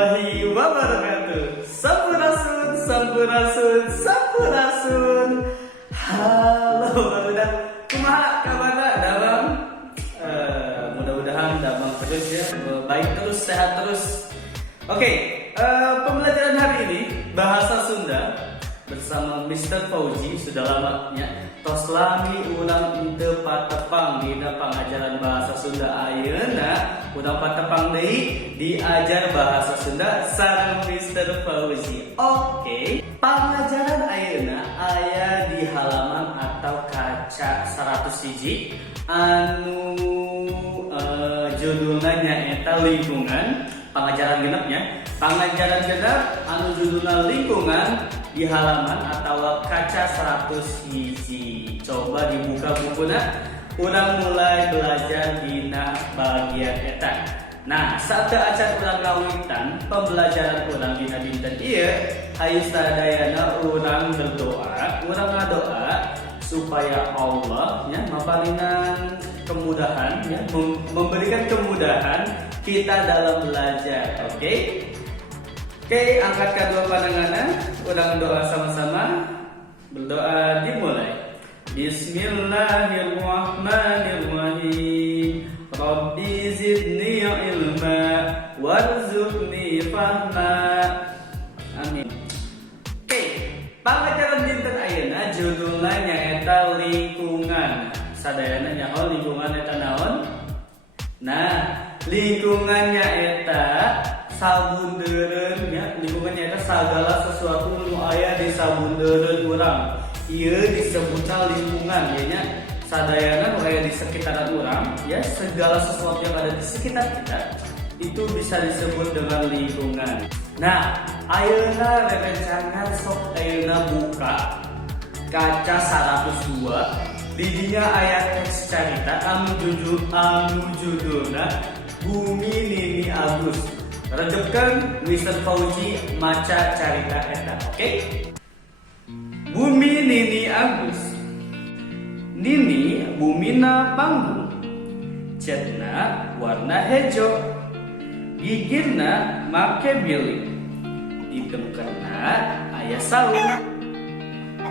warahmatullahi wabarakatuh. Sampurasun, sampurasun, sampurasun. Halo barudak, kumaha kabarna dalam? Mudah-mudahan damang terus ya, baik terus, sehat terus. Oke, pembelajaran hari ini bahasa Sunda bersama Mr. Fauzi. Sudah lamanya tos lami ulang inte patepang dina pangajaran bahasa Sunda ayeuna ulang patepang deui diajar bahasa Sunda sareng Mr. Fauzi. Oke, pangajaran ayeuna aya di halaman atau kaca 101 anu judulna nyaeta lingkungan. Pengajaran pengajaran genep anu judulna lingkungan di halaman atau kaca 101. Coba dibuka bukuna, urang mulai belajar dina bagian eta. Nah, saat acan urang ngawitan pembelajaran urang dina dinten ieu, hayu sadayana urang berdoa, urang ngadoa supaya Allah ya maparingan kemudahan ya, memberikan kemudahan kita dalam belajar. Oke, angkat kedua pandangan, urang doa sama-sama. Berdoa dimulai. Bismillahirrahmanirrahim. Rabbi zidni ilma warzuqni fahma. Amin. Oke, pangajaran dinten ayeuna judulna nyaeta lingkungan. Sadayana nyaho lingkungan eta naon? Nah, lingkungannya eta sabundereun ya, lingkungannya eta segala sesuatu nu aya di sabundereun urang. Ieu disebutna lingkungan ya nya. Sadayana nu aya di sekitaran urang ya, segala sesuatu yang ada di sekitar kita itu bisa disebut dengan lingkungan. Nah, ayeuna rerencangan sok ayeuna buka kaca 102. Di dinya aya teks carita anu judulna Bumi Nini Agus. Redepkeun Mr. Fauzi maca carita eta. Oke? Bumi Nini Agus. Nini bumina panggung. Cetna warna hejo. Gigirna make bilik. Di dengkerna aya saung.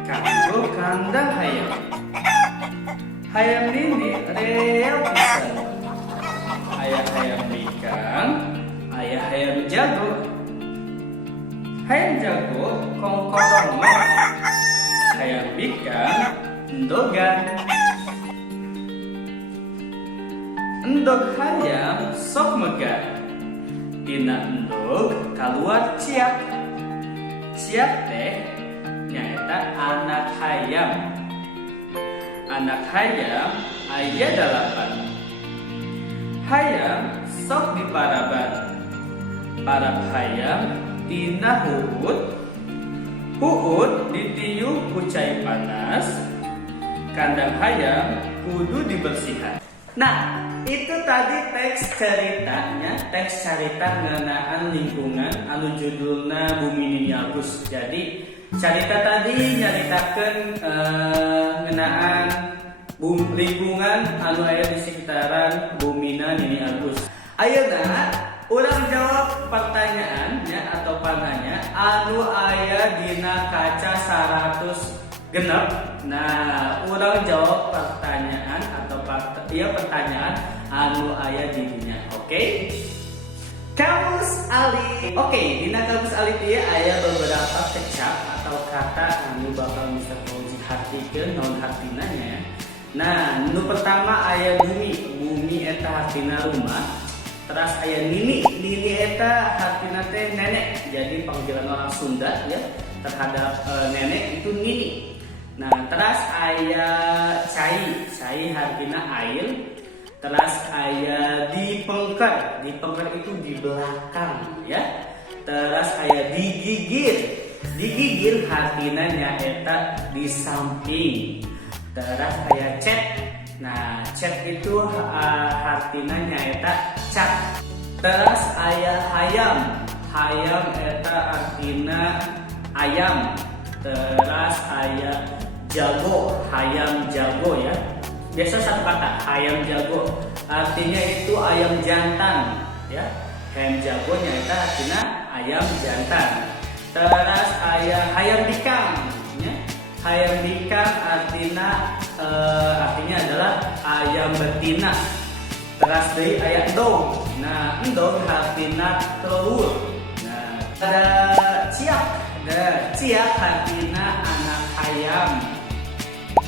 Kanggo kandang hayam. Hayam Nini real pisan. Aya hayam bikang, aya hayam jago. Hayam jago kongkorong, hayam bikang endogan. Endog hayam sok megah. Dina endog kaluar ciak. Ciak teh nyaeta anak hayam. Anak hayam aya 8. Hayam sok diparaban. Parab hayam tina huut. Huut ditiup ku cai panas. Kandang hayam kudu dibersihan. Nah, itu tadi teks ceritanya, teks cerita ngeunaan lingkungan anu judulna Bumi Nini Agus. Jadi cerita tadi nyaritakeun ngeunaan lingkungan anu aya di sekitaran Bumina Nini Agus. Ayeuna urang jawab pertanyaan ya atau pananya anu aya dina kaca 100 genep. Nah, urang jawab pertanyaan atau pertanyaan anu aya di dinya. Oke? Kamus alif. Oke, dina kamus alif ieu aya beberapa kecap atau kata anu bakal Mr. Fauzi hartikeun naon hartina nya. Nah, nu pertama aya bumi. Bumi eta hartina rumah. Terus aya nini. Nini eta hartina teh nenek. Jadi panggilan orang Sunda ya terhadap nenek itu nini. Nah, terus aya cai. Cai hartina air. Terus aya dipengker. Dipengker itu di belakang ya. Terus aya digigir. Digigir hartina nyaeta di samping. Terus aya cet. Nah, cet itu hartina nyaeta cat. Terus aya hayam. Hayam eta artina ayam. Terus aya jago. Hayam jago ya. Biasa satu kata hayam jago. Artinya itu ayam jantan ya. Hayam jago nyaeta artina ayam jantan. Teras hayam dikang ya. Hayam dikang artinya adalah ayam betina. Teras deui aya endog. Nah, endog artina telur. Nah, ada ciak. Ada ciak artina anak hayam.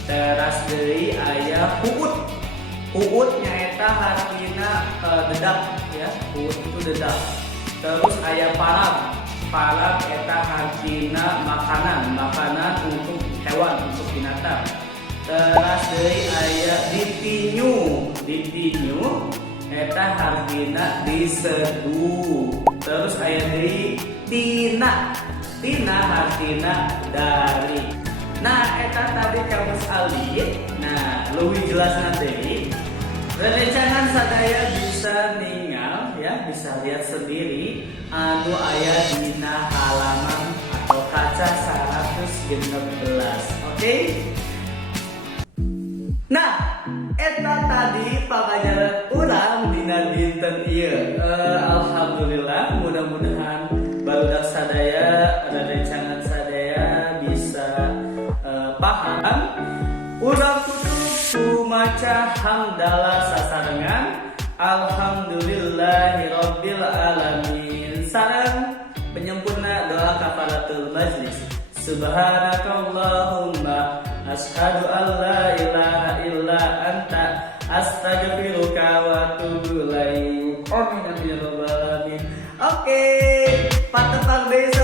Teras deui aya huut. Huut nyaeta artina dedak ya. Huut itu dedak. Terus aya parab. Parab eta artina makanan untuk hewan, untuk binatang. Teras deui aya ditinyu. Ditinyu eta artina diseduh. Terus aya deui tina. Tina artina dari. Nah, eta tadi kamus alif. Nah, leuwih jelasna deui. Rerencangan sadaya bisa ningal ya, bisa lihat sendiri anu aya dina halaman atau kaca 116. Oke? Nah, eta tadi pangajaran urang dina dinten ieu. Alhamdulillah, mudah-mudahan barudak sadaya rerencangan sadaya bisa paham. Urang tutup kumaca hamdalah sasarengan alhamdulillahirabbil alamin. Sareng penyempurna doa kafaratul majlis. Subhanakallahumma asyhadu an la ilaha illa anta astaghfiruka wa atubu ilaik. Amin amin ya rabbal alamin. Oke, patepang desa